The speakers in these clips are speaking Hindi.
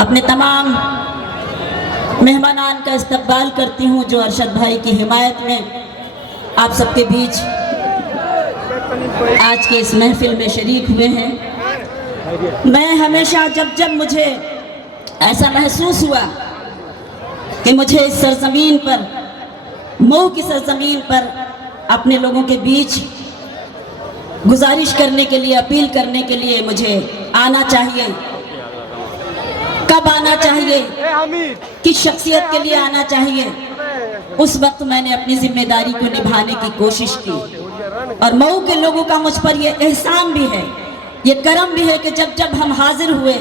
अपने तमाम मेहमानान का इस्तकबाल करती हूँ जो अरशद भाई की हिमायत में आप सबके बीच आज के इस महफिल में शरीक हुए हैं। मैं हमेशा जब जब मुझे ऐसा महसूस हुआ कि मुझे इस सरजमीन पर, मऊ की सरजमीन पर अपने लोगों के बीच गुजारिश करने के लिए, अपील करने के लिए मुझे आना चाहिए। कब आना चाहिए, किस शख्सियत के लिए आना चाहिए, उस वक्त मैंने अपनी जिम्मेदारी को निभाने की कोशिश की। और मऊ के लोगों का मुझ पर यह एहसान भी है, ये करम भी है कि जब जब हम हाजिर हुए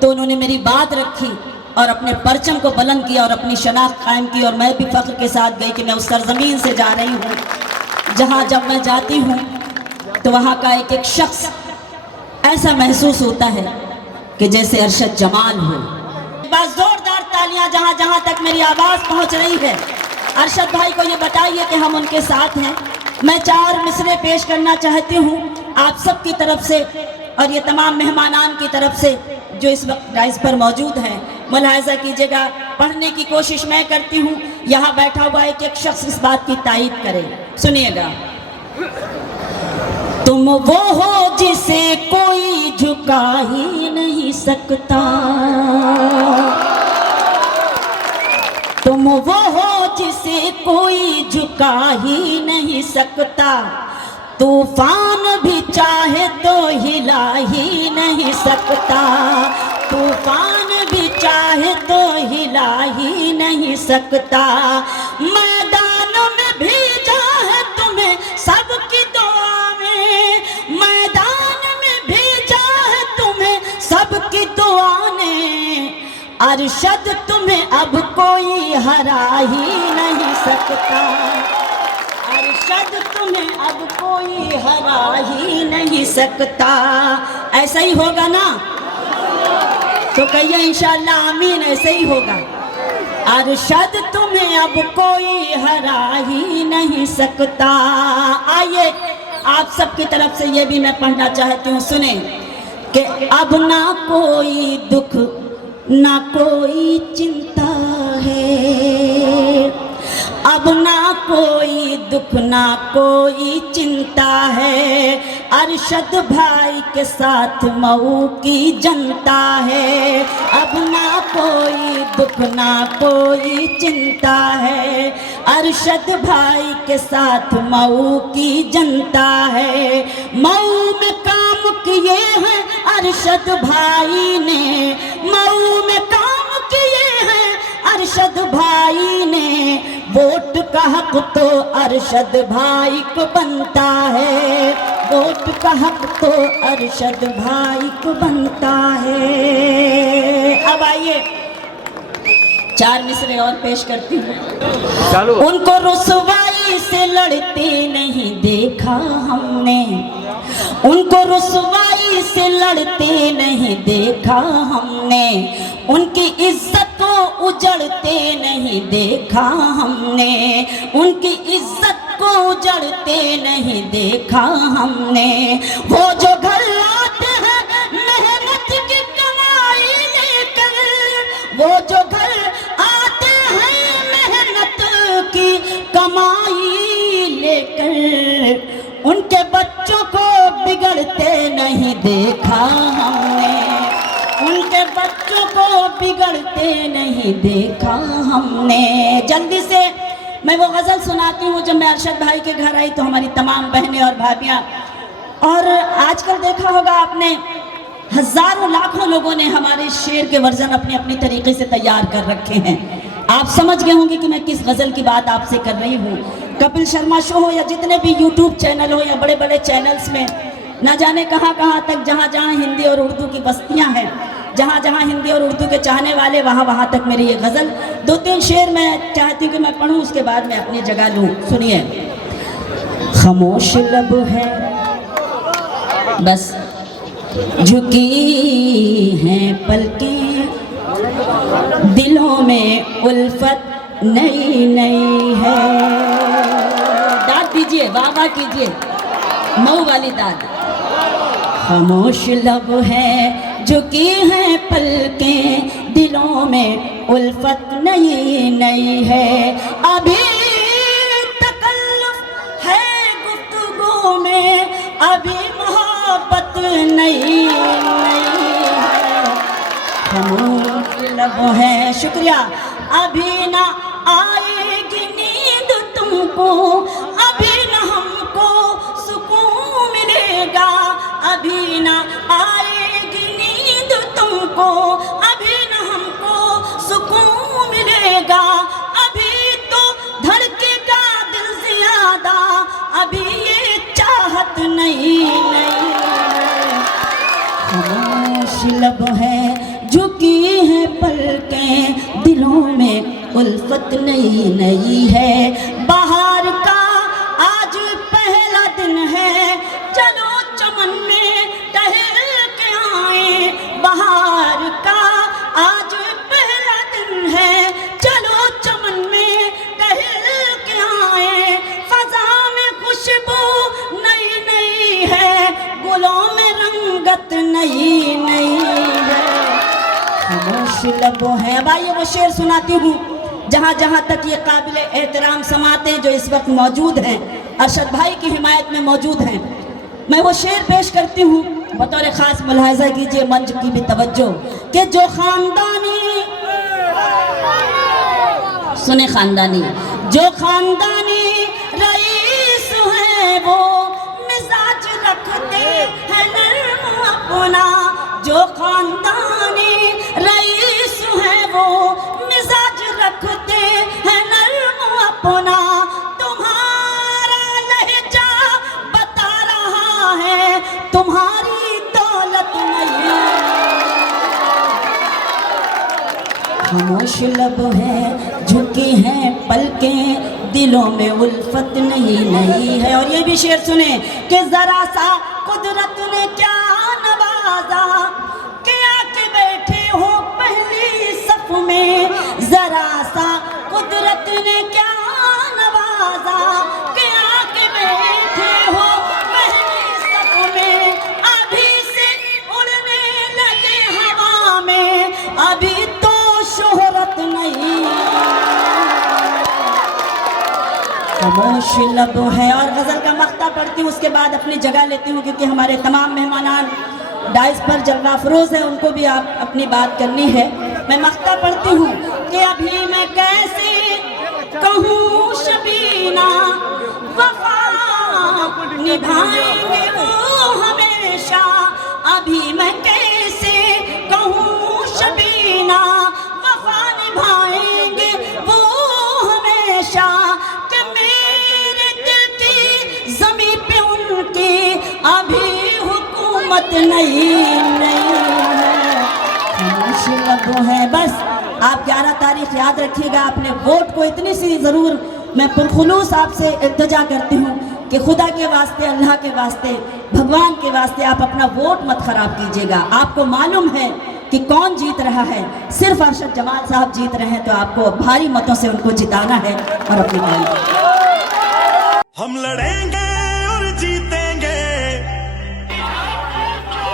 तो उन्होंने मेरी बात रखी और अपने परचम को बुलंद किया और अपनी शनाख्त कायम की। और मैं भी फख्र के साथ गई कि मैं उस सरजमीन से जा रही हूँ जहाँ जब मैं जाती हूँ तो वहाँ का एक एक शख्स ऐसा महसूस होता है कि जैसे अरशद जमाल हो। बस जोरदार तालियां जहाँ जहाँ तक मेरी आवाज़ पहुँच रही है। अरशद भाई को ये बताइए कि हम उनके साथ हैं। मैं 4 मिसरे पेश करना चाहती हूँ आप सब की तरफ से और ये तमाम मेहमानान की तरफ से जो इस वक्त डाइस पर मौजूद हैं। मुलाहिजा कीजिएगा, पढ़ने की कोशिश मैं करती हूँ, यहाँ बैठा हुआ एक एक शख्स इस बात की तायीद करे। सुनिएगा। तुम वो हो जिसे कोई झुका ही नहीं सकता, तुम वो हो जिसे कोई झुका ही नहीं सकता, तूफान भी चाहे तो हिला ही नहीं सकता, तूफान भी चाहे तो हिला ही नहीं सकता। मैदान में भेजा है तुम्हें सबकी दुआ में, मैदान में भेजा है तुम्हें सबकी दुआ ने, अरशद तुम्हें अब कोई हरा ही नहीं सकता, अरशद तुम्हें अब कोई हरा ही नहीं सकता। ऐसा ही होगा ना? तो कहिए इंशाअल्लाह आमीन। ऐसे ही होगा। अरशद तुम्हें अब कोई हरा ही नहीं सकता। आइए आप सबकी तरफ से ये भी मैं पढ़ना चाहती हूँ, सुने कि अब ना कोई दुख ना कोई चिंता है, अब ना कोई दुख ना कोई चिंता है, अरशद भाई के साथ मऊ की जनता है। अब ना कोई दुख ना कोई चिंता है, अरशद भाई के साथ मऊ की जनता है। मऊ में काम किए हैं अरशद भाई ने, मऊ में काम किए हैं अरशद भाई ने, वोट का हक तो अरशद भाई को बनता है, वोट का हक तो अरशद भाई को बनता है। अब आइए 4 मिसरे और पेश करती हूँ। उनको रुसवाई से लड़ते नहीं देखा हमने, उनको रुसवाई से लड़ते नहीं देखा हमने, उनकी इज्जत को उजड़ते नहीं देखा हमने, उनकी इज्जत को उजड़ते नहीं देखा हमने। वो जो घर आते हैं मेहनत की कमाई लेकर, वो जो घर आते हैं मेहनत की कमाई लेकर, उनके बच्चों को बिगड़ते नहीं देखा हमने, उनके बच्चों को बिगड़ते नहीं देखा हमने। जल्दी से मैं वो गज़ल सुनाती हूँ। जब मैं अरशद भाई के घर आई तो हमारी तमाम बहनें और भाभियाँ, और आजकल देखा होगा आपने हज़ारों लाखों लोगों ने हमारे शेर के वर्जन अपने अपने तरीके से तैयार कर रखे हैं। आप समझ गए होंगे कि मैं किस गज़ल की बात आपसे कर रही हूँ। कपिल शर्मा शो हो या जितने भी यूट्यूब चैनल हो या बड़े बड़े चैनल्स में, ना जाने कहाँ कहाँ तक, जहाँ जहाँ हिंदी और उर्दू की बस्तियाँ हैं, जहाँ जहाँ हिंदी और उर्दू के चाहने वाले, वहाँ वहाँ तक मेरी ये गज़ल 2-3 शेर मैं चाहती हूँ कि मैं पढ़ूँ, उसके बाद मैं अपनी जगह लूँ। सुनिए। खामोश लब है बस झुकी हैं पलकें, दिलों में उल्फत नई नई है। दाद दीजिए, वाह कीजिए, मऊ वाली दाद। खामोश लब है झुकी हैं पलकें, में उल्फत नई नई है, अभी तकल्लुफ है गुफ्तगू में, अभी मोहब्बत नई नई है। खामोश लब है, शुक्रिया। अभी ना आएगी नींद तुमको, अभी ना हमको सुकून मिलेगा, अभी ना आएगी नींद तुमको, अभी ना हमको सुकून मिलेगा, अभी तो धड़केगा दिल ज्यादा, अभी ये चाहत नहीं नहीं है। खामोश लब है, झुकी है पलकें, दिलों में उल्फत नई नई है। बाहर का आज पहला दिन है, चलो चमन में टहल के आए। बाहर का आज पहला दिन है, चलो चमन में टहल के आए। फजा में खुशबू नई नई है, गुलों में रंगत नई नई है। खामोश लब है। अब आइए वो शेर सुनाती हूँ जहाँ जहाँ तक ये काबिल एहतराम समाते जो इस वक्त मौजूद हैं, अरशद भाई की हिमायत में मौजूद हैं। मैं वो शेर पेश करती हूँ, बतौर ख़ास मुलाहिज़ा कीजिए मंच की भी तवज्जो, कि जो ख़ानदानी, सुने ख़ानदानी, जो ख़ानदानी रईस है वो मिजाज रखते हैं नर्म अपना, जो ख़ानदानी रईस है वो मिजाज रखते हैं नर्म अपना। तुम्हारा लहजा बता रहा है तुम्हारी दौलत नहीं। खामोश लब है, झुकी हैं पलकें, दिलों में उल्फत नहीं नहीं है। और ये भी शेर सुने कि जरा सा कुदरत ने क्या नवाजा, के आके बैठे हो पहली सफ में। जरा सा कुदरत ने क्या नवाजा, के आके बैठे हो पहली सफ में। अभी से उड़ने लगे हवा में, अभी तो शोहरत नहीं। खामोश लब है। और गजल का मक्ता पढ़ती हूँ, उसके बाद अपनी जगह लेती हूँ, क्योंकि हमारे तमाम मेहमान डाइस पर जलवा फरोज है, उनको भी आप अपनी बात करनी है। मैं मक्ता पढ़ती हूँ कि अभी मैं कैसे कहूँ शबीना, वफा निभाएंगे वो हमेशा। अभी मैं कैसे कहूँ शबीना, वफा निभाएंगे वो हमेशा। कि मेरे दिल की ज़मीं पे उनकी अभी हुकूमत नहीं नहीं है। खामोश लब है। बस आप 11 तारीख याद रखिएगा। अपने वोट को इतनी सी ज़रूर मैं पुरखुलूस आपसे इल्तिजा करती हूँ कि खुदा के वास्ते, अल्लाह के वास्ते, भगवान के वास्ते आप अपना वोट मत ख़राब कीजिएगा। आपको मालूम है कि कौन जीत रहा है, सिर्फ अरशद जमाल साहब जीत रहे हैं, तो आपको भारी मतों से उनको जिताना है और अपनी हम लड़ेंगे और जीते